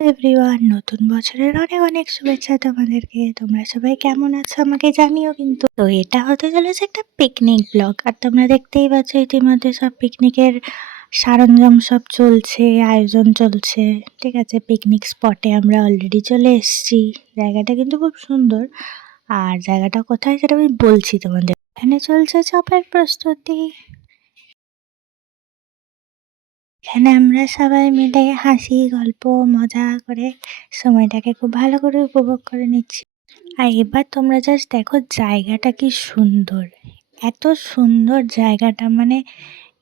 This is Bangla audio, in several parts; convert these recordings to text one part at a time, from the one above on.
এভরিওয়ান, নতুন বছরের অনেক অনেক শুভেচ্ছা তোমাদেরকে। তোমরা সবাই কেমন আছো আমাকে জানিও কিন্তু। তো এটা হতে চলেছে একটা পিকনিক ব্লগ, আর তোমরা দেখতেই পাচ্ছ ইতিমধ্যে সব পিকনিকের সরঞ্জাম সব চলছে, আয়োজন চলছে। ঠিক আছে, পিকনিক স্পটে আমরা অলরেডি চলে এসেছি। জায়গাটা কিন্তু খুব সুন্দর। আর জায়গাটা কোথায় সেটা আমি বলছি তোমাদের। এখানে চলছে চপের প্রস্তুতি। এখানে আমরা সবাই মিলে হাসি গল্প মজা করে সময়টাকে খুব ভালো করে উপভোগ করে নিচ্ছি। আর এবার তোমরা জাস্ট দেখো জায়গাটা কি সুন্দর, এত সুন্দর জায়গাটা, মানে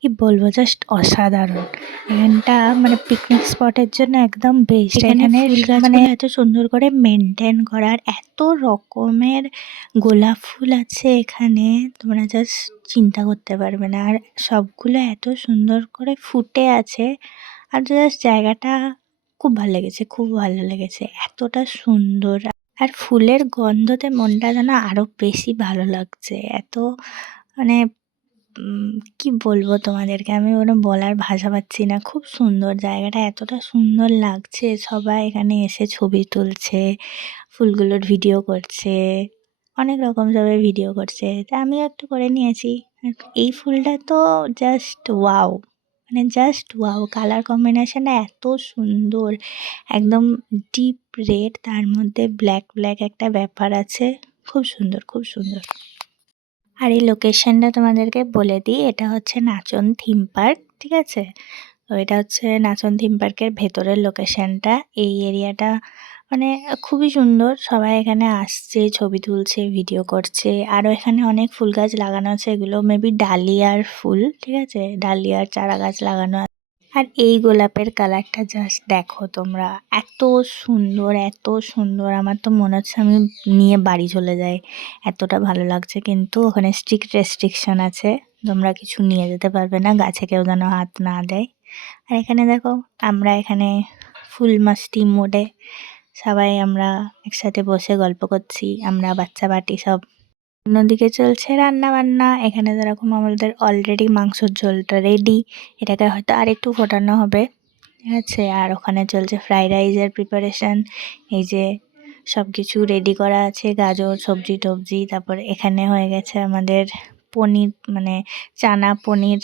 কি বলবো, জাস্ট অসাধারণ। এখানটা মানে পিকনিক স্পটের জন্য একদম বেস্ট। এখানে ফুল গাছ মানে এত সুন্দর করে মেনটেন করার, এত রকমের গোলাপ ফুল আছে এখানে, তোমরা জাস্ট চিন্তা করতে পারবে না। আর সবগুলো এত সুন্দর করে ফুটে আছে। আর জাস্ট জায়গাটা খুব ভালো লেগেছে, খুব ভালো লেগেছে, এতটা সুন্দর। আর ফুলের গন্ধতে মনটা যেন আরো বেশি ভালো লাগছে। এত মানে কি বলবো তোমাদেরকে, আমি ওটা বলার ভাষা পাচ্ছি না। খুব সুন্দর জায়গাটা, এতটা সুন্দর লাগছে। সবাই এখানে এসে ছবি তুলছে, ফুলগুলোর ভিডিও করছে, অনেক রকম সবাই ভিডিও করছে। তা আমিও একটু করে নিয়েছি। আর এই ফুলটা তো জাস্ট ওয়াও, মানে জাস্ট ওয়াও। কালার কম্বিনেশনটা এত সুন্দর, একদম ডিপ রেড, তার মধ্যে ব্ল্যাক ব্ল্যাক একটা ব্যাপার আছে। খুব সুন্দর, খুব সুন্দর। আর এই লোকেশনটা তোমাদেরকে বলে দিই, এটা হচ্ছে নাচন থিম পার্ক। ঠিক আছে, তো এটা হচ্ছে নাচন থিম পার্কের ভেতরের লোকেশনটা। এই এরিয়াটা মানে খুবই সুন্দর। সবাই এখানে আসছে, ছবি তুলছে, ভিডিও করছে। আরও এখানে অনেক ফুল গাছ লাগানো আছে, এগুলো মেবি ডালিয়ার ফুল। ঠিক আছে, ডালিয়ার চারা গাছ লাগানো আছে। আর এই গোলাপের কালারটা জাস্ট দেখো তোমরা, এত সুন্দর, এত সুন্দর। আমার তো মনে হচ্ছে আমি নিয়ে বাড়ি চলে যাই, এতটা ভালো লাগছে। কিন্তু ওখানে স্ট্রিক্ট রেস্ট্রিকশন আছে, তোমরা কিছু নিয়ে যেতে পারবে না, গাছে কেউ যেন হাত না দেয়। আর এখানে দেখো আমরা এখানে ফুল মাস্তি মোডে সবাই আমরা একসাথে বসে গল্প করছি, আমরা বাচ্চা বাটি সব। অন্যদিকে চলছে রান্না বান্না। এখানে যেরকম আমাদের অলরেডি মাংসের ঝোলটা রেডি, এটাকে হয়তো আর একটু ফোটানো হবে। ঠিক আছে, আর ওখানে চলছে ফ্রাইড রাইসের প্রিপারেশান। এই যে সব কিছু রেডি করা আছে, গাজর সবজি টবজি। তারপর এখানে হয়ে গেছে আমাদের পনির, মানে চানা পনির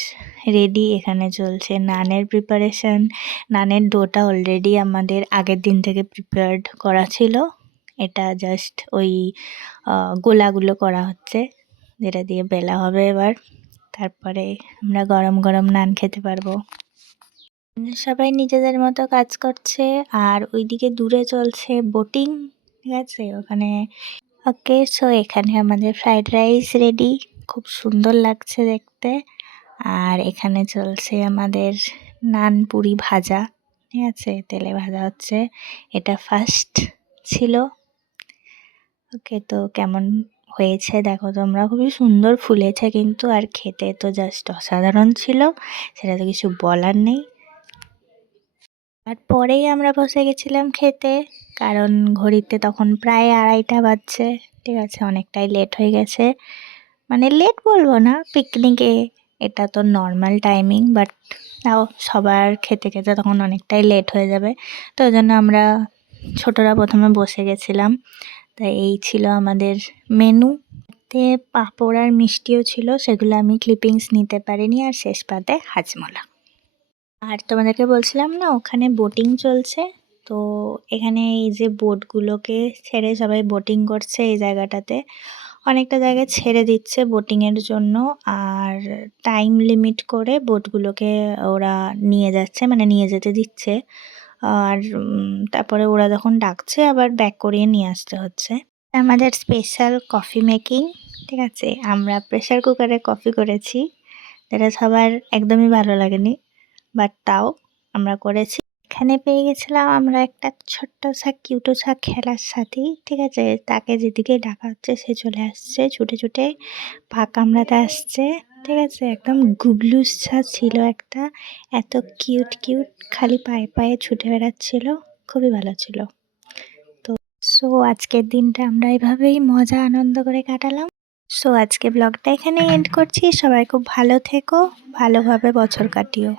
রেডি। এখানে চলছে নানের প্রিপারেশান। নানের ডোটা অলরেডি আমাদের আগের দিন থেকে প্রিপেয়ার্ড করা ছিল। এটা জাস্ট ওই গোলাগুলো করা হচ্ছে, যেটা দিয়ে বেলা হবে এবার। তারপরে আমরা গরম গরম নান খেতে পারবো। সবাই নিজেদের মতো কাজ করছে। আর ওইদিকে দূরে চলছে বোটিং। ঠিক আছে, ওখানে ওকে। সো এখানে আমাদের ফ্রাইড রাইস রেডি, খুব সুন্দর লাগছে দেখতে। আর এখানে চলছে আমাদের নান পুরি ভাজা। ঠিক আছে, তেলে ভাজা হচ্ছে, এটা ফার্স্ট ছিল। ওকে, তো কেমন হয়েছে দেখো তোমরা, খুবই সুন্দর ফুলেছে কিন্তু। আর খেতে তো জাস্ট অসাধারণ ছিল, সেটা তো কিছু বলার নেই। তারপরেই আমরা বসে গেছিলাম খেতে, কারণ ঘড়িতে তখন প্রায় 2:30 বাজছে। ঠিক আছে, অনেকটাই লেট হয়ে গেছে। মানে লেট বলবো না, পিকনিকে এটা তো নর্মাল টাইমিং, বাট তাও সবার খেতে খেতে তখন অনেকটাই লেট হয়ে যাবে। তো ওই জন্য আমরা ছোটরা প্রথমে বসে গেছিলাম। তাই এই ছিল আমাদের মেনু। তে পাঁপড় আর মিষ্টিও ছিল, সেগুলো আমি ক্লিপিংস নিতে পারিনি। আর শেষ পাতে হাজমোলা। আর তোমাদেরকে বলছিলাম না, ওখানে বোটিং চলছে। তো এখানে এই যে বোটগুলোকে ছেড়ে সবাই বোটিং করছে এই জায়গাটাতে। অনেকটা জায়গায় ছেড়ে দিচ্ছে বোটিংয়ের জন্য, আর টাইম লিমিট করে বোটগুলোকে ওরা নিয়ে যাচ্ছে, মানে নিয়ে যেতে দিচ্ছে। আর তারপরে ওরা যখন ডাকছে আবার ব্যাক করিয়ে নিয়ে আসতে হচ্ছে। আমাদের স্পেশাল কফি মেকিং। ঠিক আছে, আমরা প্রেসার কুকারে কফি করেছি, যেটা সবার একদমই ভালো লাগেনি, বাট তাও আমরা করেছি। এখানে পেয়ে গেছিলাম আমরা একটা ছোট্ট সা কিউটো সা খেলার সাথী। ঠিক আছে, তাকে যেদিকে ডাকা হচ্ছে সে চলে আসছে ছুটে ছুটে, পা কামড়াতে আসছে। ঠিক আছে, একদম গুগলুস ছা ছিল একটা, এত কিউট কিউট, খালি পায়ে পায়ে ছুটে বেড়াচ্ছিল, খুবই ভালো ছিল। তো সো আজকের দিনটা আমরা এভাবেই মজা আনন্দ করে কাটালাম। সো আজকে ব্লগটা এখানে এন্ড করছি। সবাই খুব ভালো থেকো, ভালোভাবে বছর কাটিও।